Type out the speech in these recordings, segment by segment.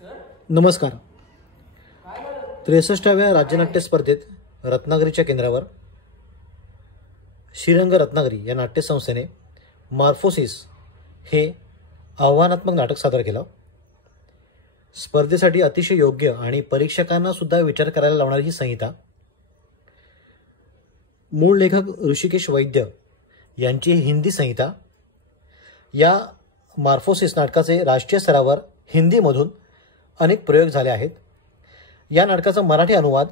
नमस्कार. 63व्या राज्यनाट्य स्पर्धेत रत्नागिरीच्या केंद्रावर श्रीरंग रत्नागिरी या नाट्यसंस्थेने मॉर्फोसिस हे आव्हानात्मक नाटक सादर केलं. स्पर्धेसाठी अतिशय योग्य आणि परीक्षकांना सुद्धा विचार करायला लावणारी ही संहिता मूळ लेखक ऋषिकेश वैद्य यांची हिंदी संहिता. या मॉर्फोसिस नाटकाचे राष्ट्रीय स्तरावर हिंदीमधून अनेक प्रयोग झाले आहेत. या नाटकाचा मराठी अनुवाद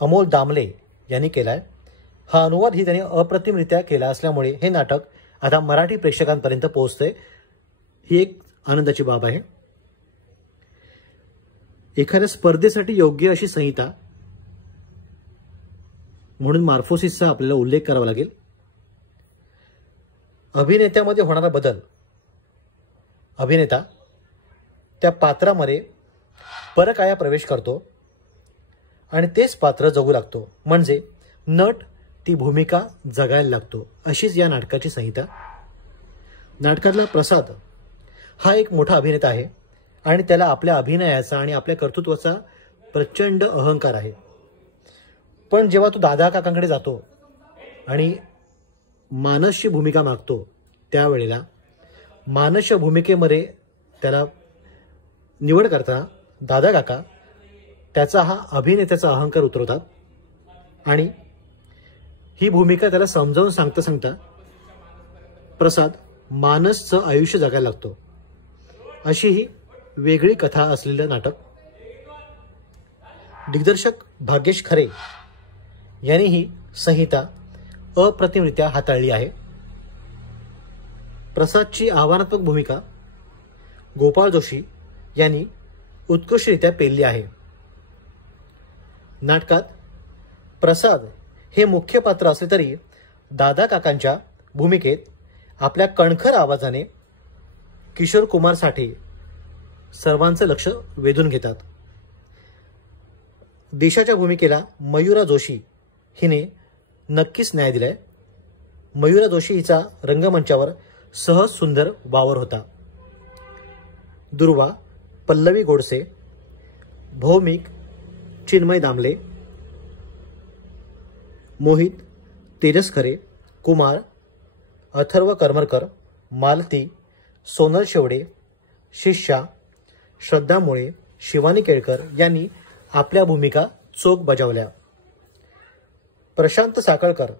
अमोल दामले यांनी केला आहे. हा अनुवाद ही त्यांनी अप्रतिमरित्या केला असल्यामुळे हे नाटक आता मराठी प्रेक्षकांपर्यंत पोहोचते, ही एक आनंदाची बाब आहे. एखाद्या स्पर्धेसाठी योग्य अशी संहिता म्हणून मॉर्फोसिसचा आपल्याला उल्लेख करावा लागेल. अभिनेत्यामध्ये होणारा बदल. अभिनेता त्या पात्रामध्ये परकाया प्रवेश करतो आणि तेच पात्र जगू लागतो, म्हणजे नट ती भूमिका जगायला लागतो. अशीच या नाटकाची संहिता. नाटकातला प्रसाद हा एक मोठा अभिनेता आहे आणि त्याला आपल्या अभिनयाचा आणि आपल्या कर्तृत्वाचा प्रचंड अहंकार आहे. पण जेव्हा तो दादा काकांकडे जातो आणि मानसची भूमिका मागतो त्यावेळेला मानसच्या भूमिकेमध्ये त्याला निवड करताना दादा काका त्याचा हा अभिनेत्याचा अहंकार उतरवतात आणि ही भूमिका त्याला समजावून सांगता प्रसाद मानसचं आयुष्य जगायला लागतो. अशी ही वेगळी कथा असलेलं नाटक. दिग्दर्शक भाग्येश खरे यांनी ही संहिता अप्रतिमरित्या हाताळली आहे. प्रसादची आव्हानात्मक भूमिका गोपाळ जोशी यांनी उत्कृष्टरित्या पेलली आहे. नाटकात प्रसाद हे मुख्य पात्र असले तरी दादा काकांच्या भूमिकेत आपल्या कणखर आवाजाने किशोर कुमार साठे सर्वांचं लक्ष वेधून घेतात. देशाच्या भूमिकेला मयुरा जोशी हिने नक्कीच न्याय दिलाय. मयुरा जोशी हिचा रंगमंचावर सहज सुंदर वावर होता. दुर्वा पल्लवी गोडसे, भौमिक चिन्मय दामले, मोहित तेजस खरे, कुमार अथर्व करमरकर, मालती सोनल शेवडे, शिष्या श्रद्धा मुळे, शिवानी केळकर यांनी आपल्या भूमिका चोख बजावल्या. प्रशांत साखळकर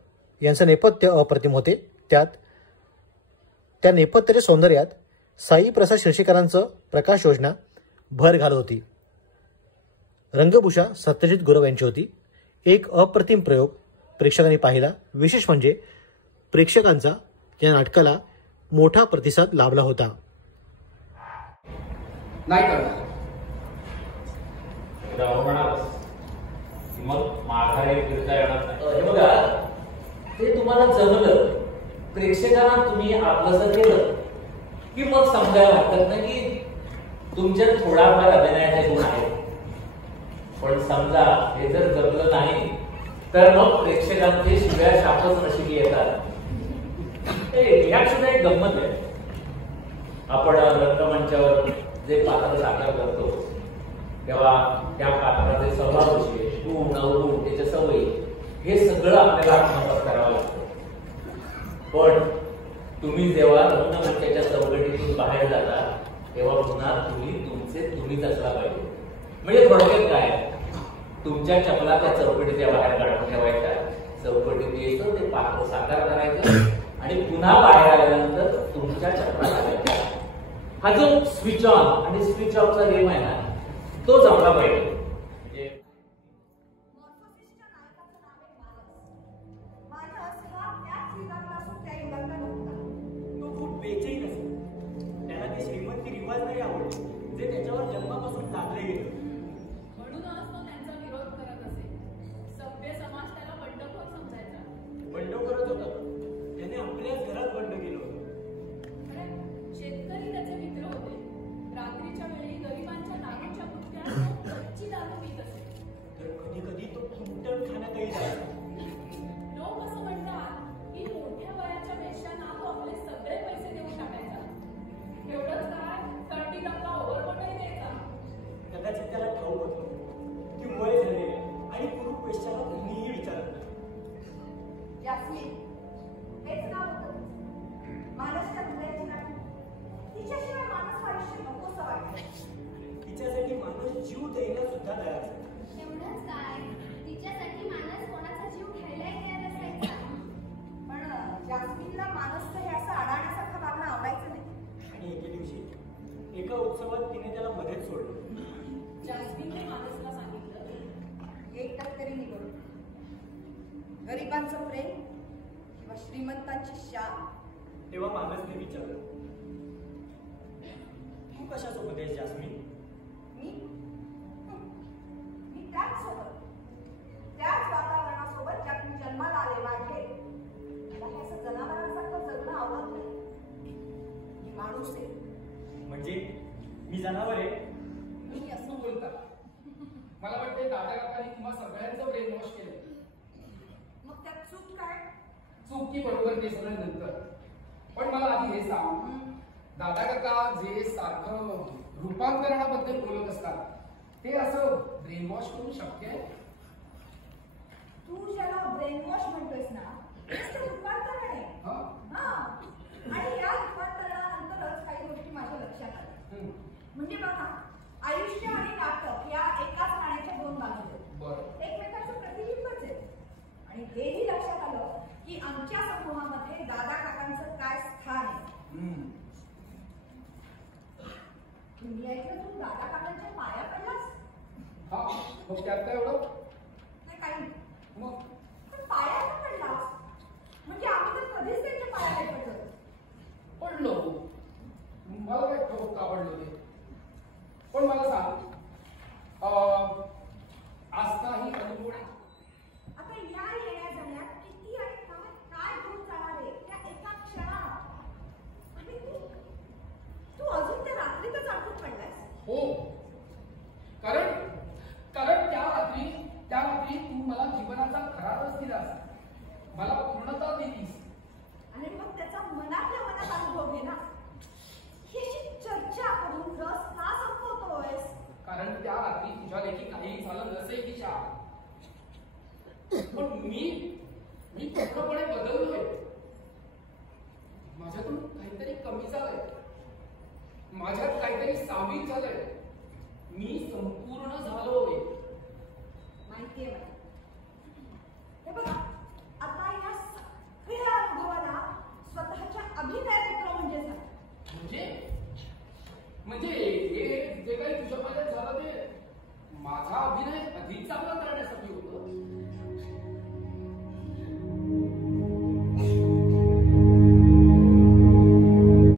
यांचं नेपथ्य अप्रतिम होते. त्या नेपथ्याच्या सौंदर्यात साई प्रसाद शिर्षेकरांचं प्रकाश योजना भर घालत होती. रंगभूषा सत्यजित गुरव यांची होती. एक अप्रतिम प्रयोग प्रेक्षकांनी पाहिला. विशेष म्हणजे प्रेक्षकांचा या नाटकाला मोठा प्रतिसाद लाभला होता. नाही करणार मग माघारी फिरता येणार नाही. हे बघा, ते तुम्हाला जमलं, प्रेक्षकांना तुम्ही आपलंसं केलं की मग समजायला हरकत नाही की तुमच्यात थोडाफार अभिनयाचे गुण आहेत. पण समजा हे जर जमलं नाही तर मग प्रेक्षकांचे शिव्या शापच नशिबी येतात. यात सुद्धा एक गंमत आहे. आपण रंगमंचावर जे पात्र साकार करतो तेव्हा त्या पात्राचे स्वभाव कसे, गुण अवगुण, त्याच्या सवयी, हे सगळं आपल्याला आत्मसात करावं लागतं. पण तुम्ही जेव्हा रंगमंचाच्या चौकटीतून बाहेर जाता तेव्हा पुन्हा तुम्हीच असला पाहिजे. म्हणजे थोडक्यात काय, तुमच्या चपला त्या चौकटीच्या बाहेर काढून ठेवायच्या, चौकटीत यायचं, ते पात्र साकार करायचं आणि पुन्हा बाहेर आल्यानंतर तुमच्या चपला घालायच्या. हा जो स्विच ऑन आणि स्विच ऑफचा गेम आहे ना, तो जमला पाहिजे. तिच्यासाठी माणूस जीव द्यायला सुद्धा तयार आहे. एवढंच काय, तिच्यासाठी माणूस कोणाचा जीव घ्यायलाही तयार असायचा. पण जास्मिनला माणूस तर हे असं अडाण्यासारखं वागणं आवडायचं नाही. आणि एके दिवशी एका उत्सवात तिने त्याला मध्येच सोडलं. जास्मिनने माणूसला सांगितलं, एक टक तरी निघून गरिबांचं प्रेम किंवा श्रीमंतांची शान. तेव्हा माणसने विचारलं, तू कशासोबत आहेस जास्मिन? मी त्याच सोबत, त्याच वातावरणासोबत ज्यात मी जन्माला आले वाढले. मला हे असं जनावरांसारखं जगणं आवडत नाही. मी माणूस आहे. म्हणजे मी जनावर आहे? मी असं बोलतात. मला वाटते दादा काकांनी तुम्हा सगळ्यांचं ब्रेन वॉश केलं. मग त्यात चूक काय? चूक की बरोबर ते सगळं नंतर. पण मला आधी हे सांग, दादा काका जे सारखं रूपांतरणाबद्दल बोलत असतात ते असं ब्रेन वॉश करून शक्य आहे? तू ज्याला ब्रेन वॉश म्हणतोयस ना, तेच ते रूपांतरण आहे. हा. आणि या रूपांतरणानंतरच काही गोष्टी माझ्या लक्षात आल्या. म्हणजे बघा, आयुष्य आणि नाटक या एकाच नाण्याच्या दोन बाजू आहेत. बरं. एकमेकांचं प्रतिबिंबच आहे. आणि हेही लक्षात आलं की आमच्या समूहामध्ये दादा काकांचं काय स्थान आहे. तुम्ही ऐकलं, तू दादा काकांच्या पाया पडलास? हा, मग त्यात काय एवढं? नाही, काही नाही. मग पण पाया का पडलास? म्हणजे आम्ही तर कधीच त्यांच्या पाया नाही पडलो. पडलो. मला काय ठोक का पडलो ते. पण मला सांग, आस्थाही अनुभव आता या येण्या जाण्यात किती आणि काय काय होऊन जाणार आहे त्या एका क्षणात. आणि तू अजून त्या रात्रीतच अडकून पडलास. हो, कारण त्या रात्री तू मला जीवनाचा खरा रस दिलास, मला पूर्णता दिलीस. आणि मग त्याचा मनातल्या मनात अनुभव घे ना. ही अशी चर्चा करून रस का संपवतोयस? कारण त्या रात्री तुझ्या लेखी काही झालं नसेल तिच्या. पण मी पूर्णपणे बदललोय. माझ्यातून काहीतरी कमी झालंय, माझ्यात काहीतरी सामील झालंय. मी संपूर्ण झालोय. माहितीये मला. हे बघा, आता या सगळ्या अनुभवाला स्वतःच्या अभिनयात उतरव म्हणजे हे जे काही तुझ्या माझ्यात झालं ते माझा अभिनय अधिक चांगला